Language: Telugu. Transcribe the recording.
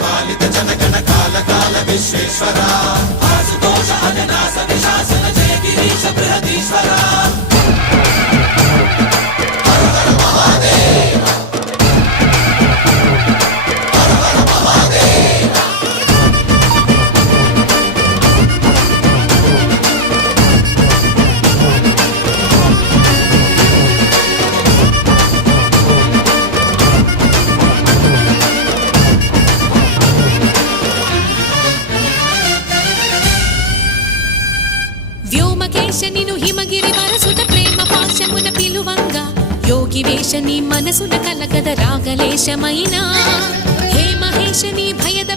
పాలిత జనగణ కాల కాల విశ్వేశ్వర ఆశుతోష అజనాశ విశాసన జయ గిరీశ బృహదీశ్వర హర హర మహాదేవ హర హర మహాదేవ వ్యోమకేశనిను హిమగిరి వరసుత ప్రేమ పాశమున పిలువంగా యోగి వేషని మనసున కలకద రాగలేశమైనా హే మహేశని భయద